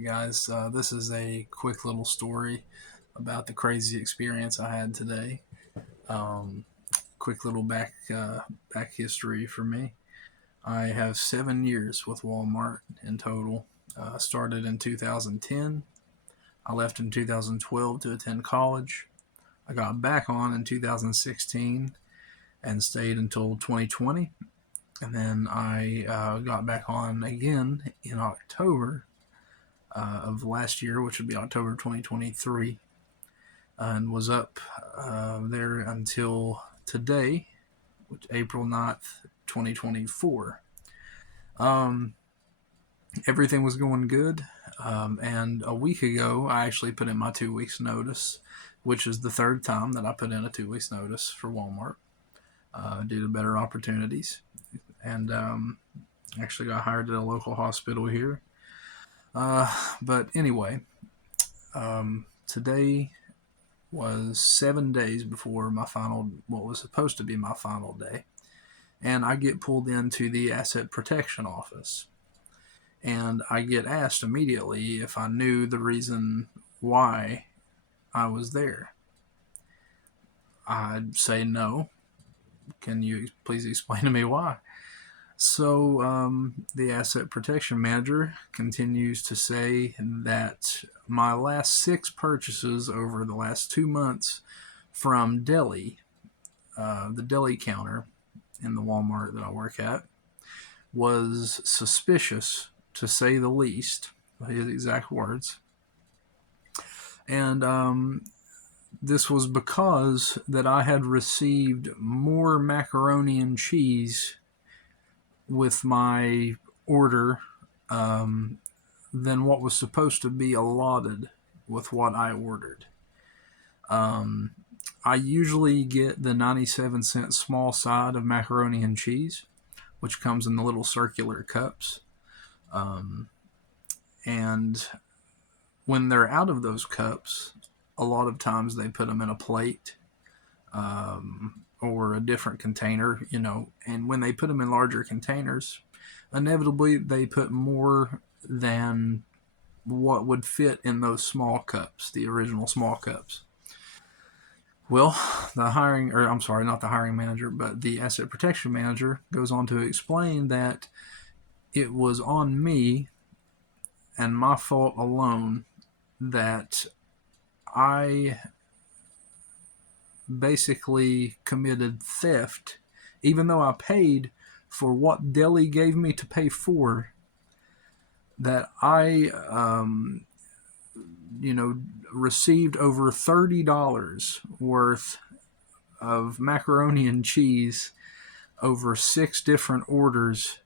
Alright, guys, this is a quick little story about the crazy experience I had today. Um, quick little back history for me. I have 7 years with Walmart in total. Started in 2010. I left in 2012 to attend college. I got back on in 2016 and stayed until 2020. And then I got back on again in October of last year, which would be October 2023, and was up there until today, which April 9th, 2024. Um, Everything was going good. And a week ago, I actually put in my 2 weeks notice, which is the third time that I put in a 2 weeks notice for Walmart due to better opportunities. And actually got hired at a local hospital here. But anyway, today was 7 days before what was supposed to be my final day. And I get pulled into the asset protection office. And I get asked immediately if I knew the reason why I was there. I'd say no. Can you please explain to me why? So the asset protection manager continues to say that my last 6 purchases over the last 2 months from deli, the deli counter in the Walmart that I work at, was suspicious, to say the least, his exact words. And this was because that I had received more macaroni and cheese with my order than what was supposed to be allotted with what I ordered. I usually get the 97-cent small side of macaroni and cheese, which comes in the little circular cups. And when they're out of those cups, a lot of times they put them in a plate or a different container, and when they put them in larger containers, inevitably they put more than what would fit in those small cups, the original small cups. Well, the not the hiring manager, but the asset protection manager goes on to explain that it was on me and my fault alone that I basically committed theft, even though I paid for what deli gave me to pay for. That I, received over $30 worth of macaroni and cheese over 6 different orders,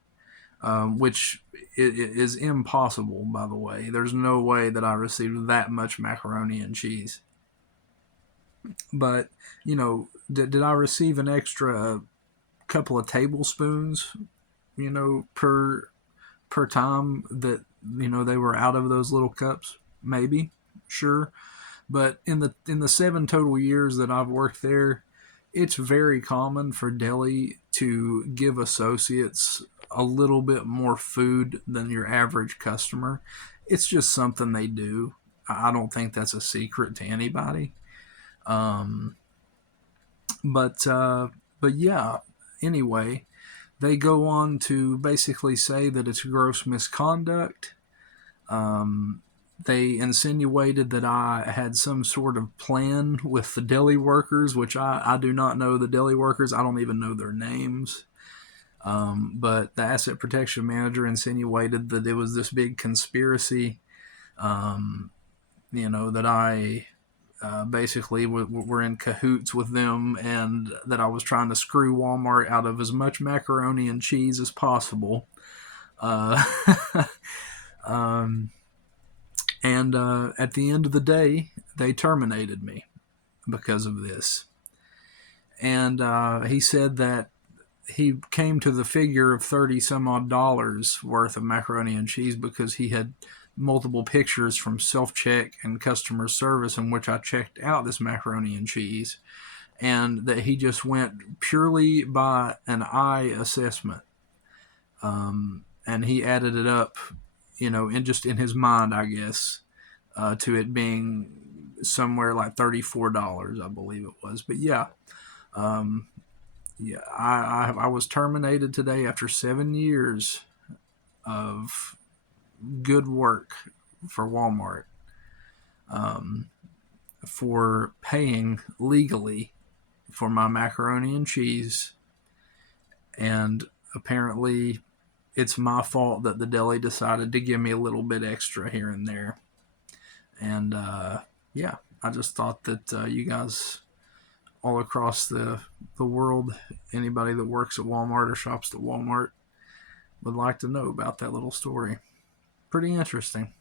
which is impossible, by the way. There's no way that I received that much macaroni and cheese. But, did I receive an extra couple of tablespoons, per time that, they were out of those little cups? Maybe, sure. But in the 7 total years that I've worked there, it's very common for deli to give associates a little bit more food than your average customer. It's just something they do. I don't think that's a secret to anybody. Um, but yeah. Anyway, they go on to basically say that it's gross misconduct. They insinuated that I had some sort of plan with the deli workers, which I do not know the deli workers. I don't even know their names. But the asset protection manager insinuated that it was this big conspiracy, that I basically were in cahoots with them, and that I was trying to screw Walmart out of as much macaroni and cheese as possible. Uh, um, and at the end of the day, they terminated me because of this. And he said that he came to the figure of 30 some odd dollars worth of macaroni and cheese because he had multiple pictures from self-check and customer service in which I checked out this macaroni and cheese, and that he just went purely by an eye assessment. And he added it up and just in his mind, I guess, to it being somewhere like $34, I believe it was. But yeah, um, yeah, I was terminated today after 7 years of good work for Walmart, um, for paying legally for my macaroni and cheese, and apparently it's my fault that the deli decided to give me a little bit extra here and there. And yeah, I just thought that you guys all across the world, anybody that works at Walmart or shops at Walmart, would like to know about that little story. Pretty interesting.